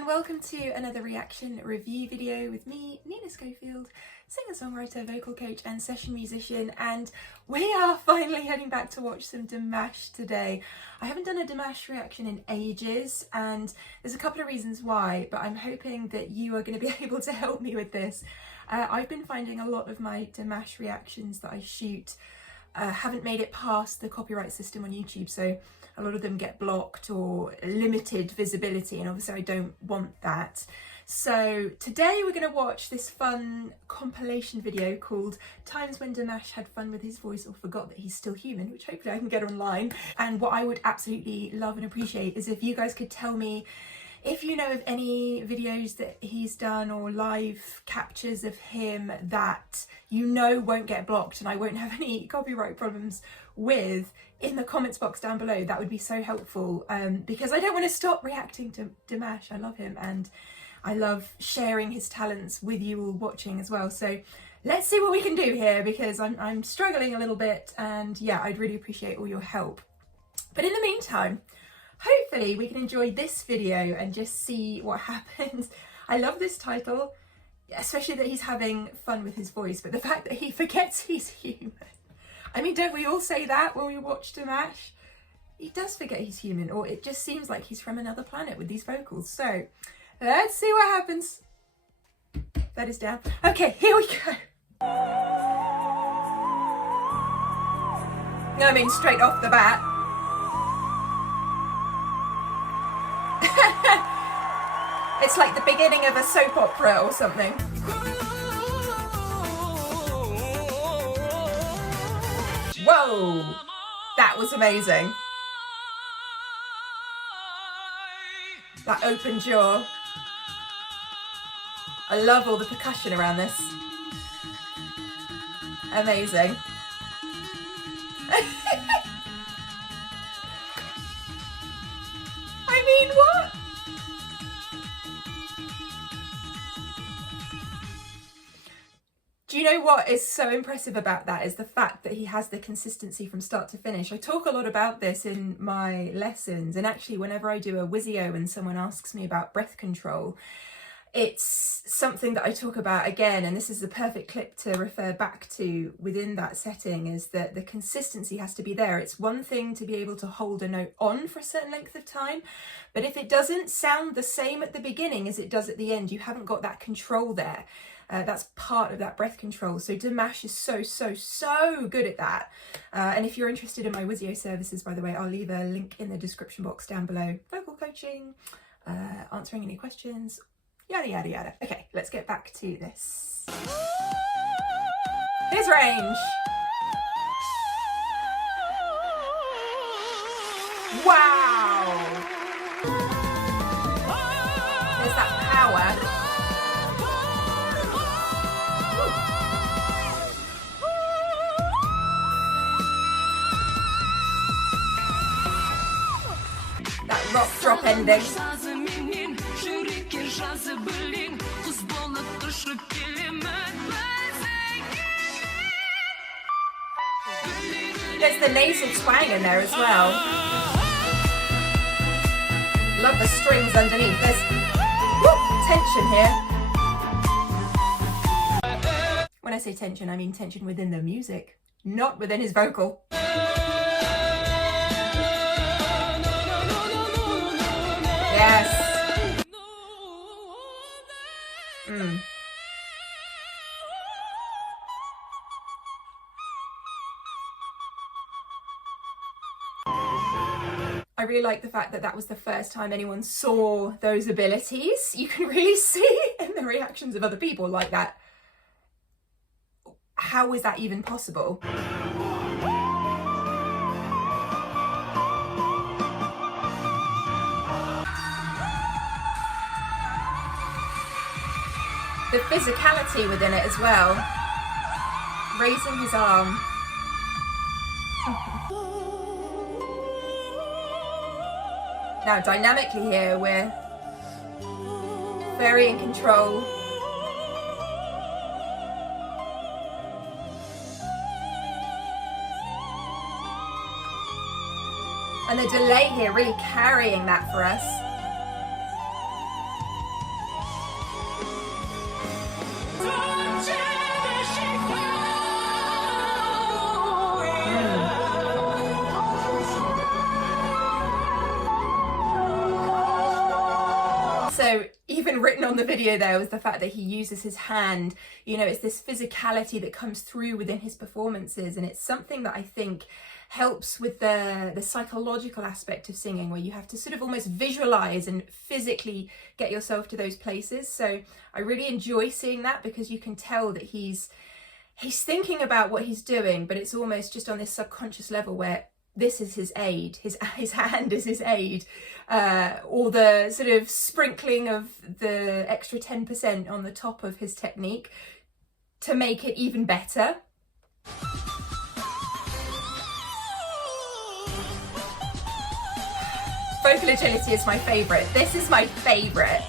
and welcome to another reaction review video with me, Nina Schofield, singer-songwriter, vocal coach and session musician, and we are finally heading back to watch some Dimash today. I haven't done a Dimash reaction in ages and there's a couple of reasons why, but I'm hoping that you are going to be able to help me with this. I've been finding a lot of my Dimash reactions that I shoot haven't made it past the copyright system on YouTube, so a lot of them get blocked or limited visibility, and obviously I don't want that. So today we're going to watch this fun compilation video called Times When Dimash Had Fun With His Voice or Forgot That He's Still Human, which hopefully I can get online. And what I would absolutely love and appreciate is if you guys could tell me if you know of any videos that he's done or live captures of him that you know won't get blocked and I won't have any copyright problems with, in the comments box down below. That would be so helpful, because I don't want to stop reacting to Dimash. I love him and I love sharing his talents with you all watching as well. So let's see what we can do here, because I'm struggling a little bit, and yeah, I'd really appreciate all your help. But in the meantime, hopefully we can enjoy this video and just see what happens. I love this title, especially that he's having fun with his voice, but the fact that he forgets he's human. I mean, don't we all say that when we watch Dimash? He does forget he's human, or it just seems like he's from another planet with these vocals. So let's see what happens. That is down. Okay, here we go. I mean, straight off the bat. It's like the beginning of a soap opera or something. Whoa, that was amazing. That open jaw. I love all the percussion around this. Amazing. I mean, what? Do you know what is so impressive about that is the fact that he has the consistency from start to finish. I talk a lot about this in my lessons, and actually whenever I do a Wisio and someone asks me about breath control, it's something that I talk about again, and this is the perfect clip to refer back to within that setting, is that the consistency has to be there. It's one thing to be able to hold a note on for a certain length of time, but if it doesn't sound the same at the beginning as it does at the end, you haven't got that control there. That's part of that breath control. So Dimash is so good at that. And if you're interested in my Wisio services, by the way, I'll leave a link in the description box down below. Vocal coaching, answering any questions, yada yada yada. Okay, let's get back to this. His range. Wow. There's that power. That rock drop ending. There's the nasal twang in there as well. Love the strings underneath. There's tension here. When I say tension, I mean tension within the music, not within his vocal. Yes. I really like the fact that that was the first time anyone saw those abilities. You can really see in the reactions of other people like that. How is that even possible? The physicality within it as well. Raising his arm. Now dynamically here, we're very in control. And the delay here really carrying that for us. also, even written on the video there was the fact that he uses his hand. You know, it's this physicality that comes through within his performances, and it's something that I think helps with the psychological aspect of singing, where you have to sort of almost visualize and physically get yourself to those places. So I really enjoy seeing that, because you can tell that he's thinking about what he's doing, but it's almost just on this subconscious level where this is his aid, his hand is his aid, or the sort of sprinkling of the extra 10% on the top of his technique to make it even better. Vocal agility is my favourite. This is my favourite.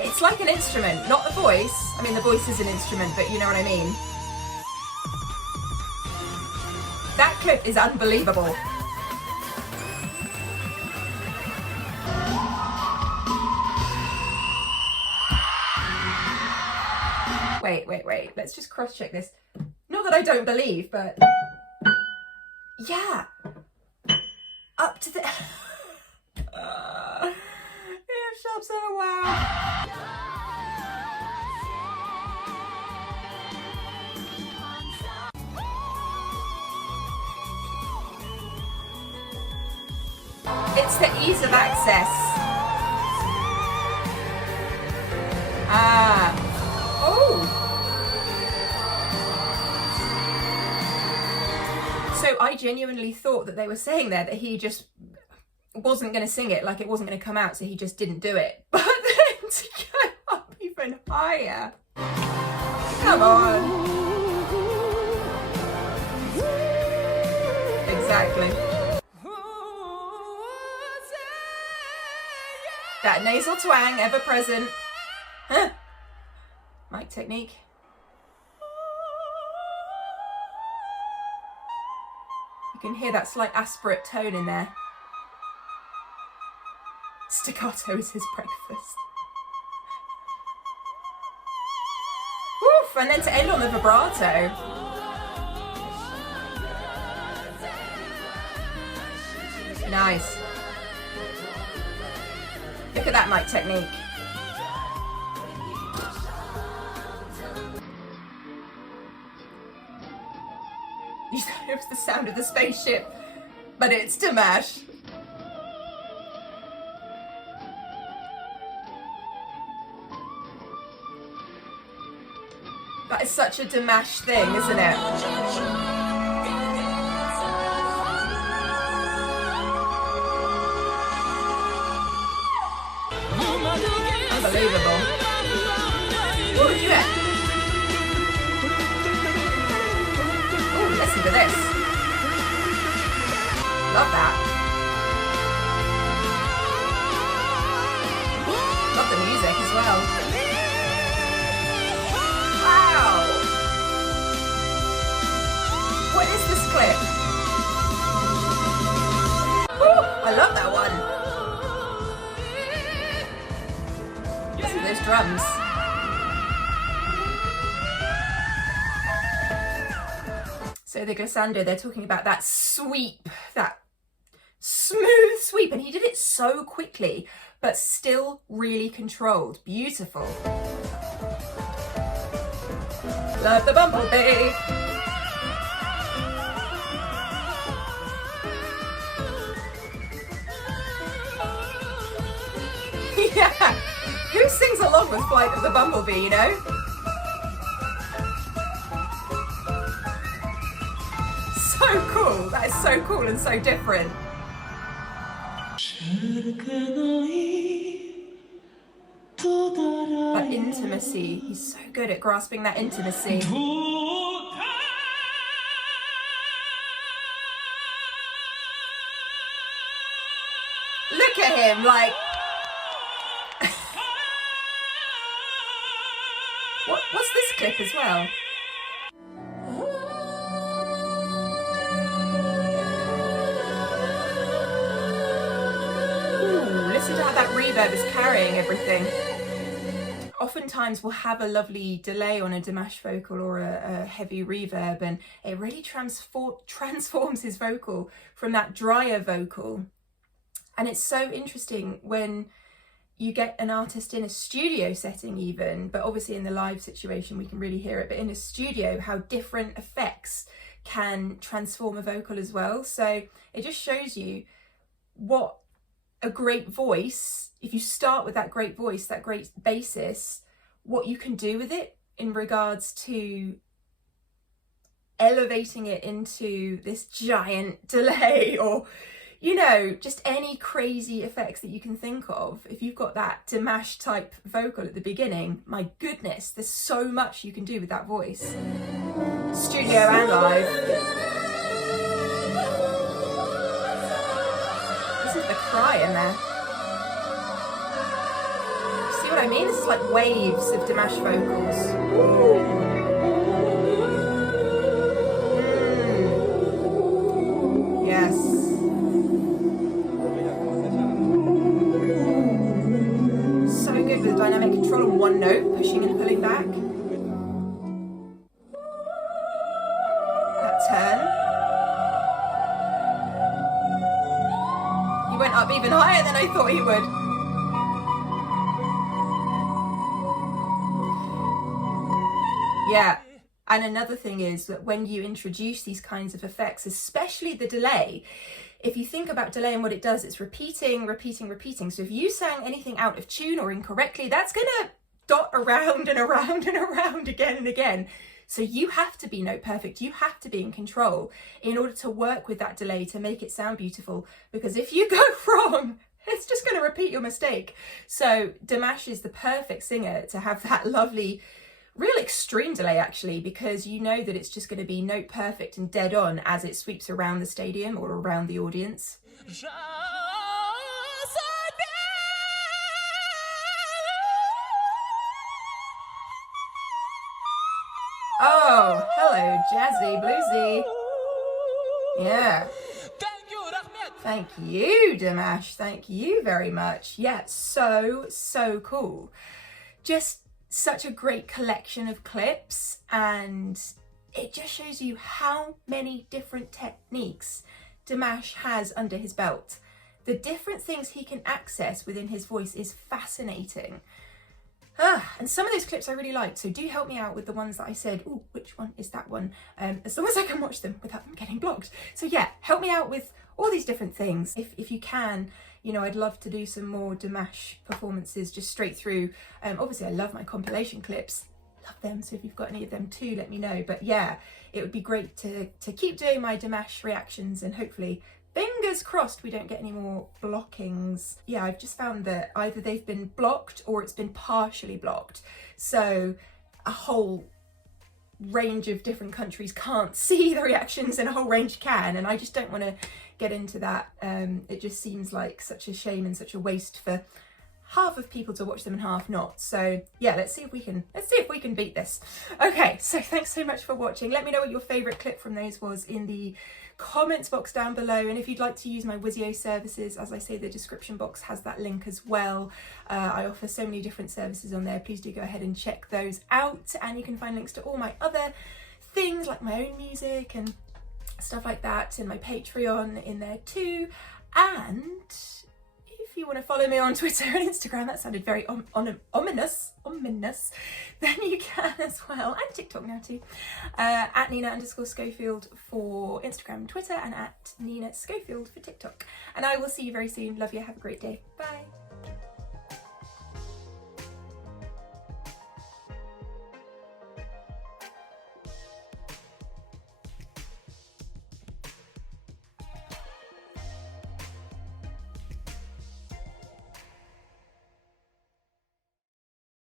It's like an instrument, not the voice. I mean, the voice is an instrument, but you know what I mean. That clip is unbelievable. Wait. Let's just cross-check this. Not that I don't believe, but... yeah. Up to the... Shops, oh wow. It's the ease of access. So I genuinely thought that they were saying there that he just wasn't going to sing it, like it wasn't going to come out, so he just didn't do it. But then to go up even higher, come on. Exactly. That nasal twang, ever present. Huh. Mic technique. You can hear that slight aspirate tone in there. Staccato is his breakfast. Oof, and then to end on the vibrato. Nice. Look at that mic technique. You thought it was the sound of the spaceship, but it's Dimash. That is such a Dimash thing, isn't it? Unbelievable. Ooh, duet. Ooh, listen to this. Love that. Love the music as well. Wow! What is this clip? Ooh, I love that one. Listen to those drums. So the glissando, they're talking about that sweep, that smooth sweep, and he did it so quickly, but still really controlled. Beautiful. Love the bumblebee. Yeah, who sings along with Flight of the Bumblebee, you know? So cool, that is so cool and so different. That intimacy, he's so good at grasping that intimacy. Look at him, like... What's this clip as well? Ooh, listen to how that reverb is carrying everything. Oh, oftentimes will have a lovely delay on a Dimash vocal or a heavy reverb, and it really transforms his vocal from that drier vocal. And it's so interesting when you get an artist in a studio setting even, but obviously in the live situation we can really hear it, but in a studio, how different effects can transform a vocal as well. So it just shows you what a great voice, if you start with that great voice, that great basis, what you can do with it in regards to elevating it into this giant delay, or, you know, just any crazy effects that you can think of. If you've got that Dimash type vocal at the beginning, my goodness, there's so much you can do with that voice. Studio and live. This is the cry in there. See what I mean? This is like waves of Dimash vocals. Yes. So good with the dynamic control on one note, pushing and pulling back. That turn. He went up even higher than I thought he would. Yeah. And another thing is that when you introduce these kinds of effects, especially the delay, if you think about delay and what it does, it's repeating, repeating, repeating. So if you sang anything out of tune or incorrectly, that's going to dot around and around and around again and again. So you have to be note perfect. You have to be in control in order to work with that delay to make it sound beautiful. Because if you go wrong, it's just going to repeat your mistake. So Dimash is the perfect singer to have that lovely, real extreme delay actually, because you know that it's just going to be note perfect and dead on as it sweeps around the stadium or around the audience. Oh, hello, jazzy, bluesy. Yeah. Thank you, Dimash. Thank you very much. Yeah, so cool. Just such a great collection of clips, and it just shows you how many different techniques Dimash has under his belt. The different things he can access within his voice is fascinating. And some of those clips I really liked, so do help me out with the ones that I said, oh, which one is that one? As long as I can watch them without them getting blocked. So yeah, help me out with all these different things. If you can, you know, I'd love to do some more Dimash performances just straight through. Obviously I love my compilation clips, love them, so if you've got any of them too, let me know. But yeah, it would be great to keep doing my Dimash reactions, and hopefully, fingers crossed, we don't get any more blockings. Yeah, I've just found that either they've been blocked or it's been partially blocked. So a whole range of different countries can't see the reactions and a whole range can, and I just don't want to get into that. It just seems like such a shame and such a waste for half of people to watch them and half not. So yeah, let's see if we can beat this. Okay, so thanks so much for watching. Let me know what your favorite clip from those was in the comments box down below, and if you'd like to use my Wisio services, as I say, the description box has that link as well. I offer so many different services on there. Please do go ahead and check those out, and you can find links to all my other things like my own music and stuff like that, and my Patreon in there too. And if you want to follow me on Twitter and Instagram, that sounded very ominous, then you can as well, and TikTok now too, at Nina_Schofield for Instagram and Twitter, and at Nina Schofield for TikTok. And I will see you very soon. Love you. Have a great day. Bye.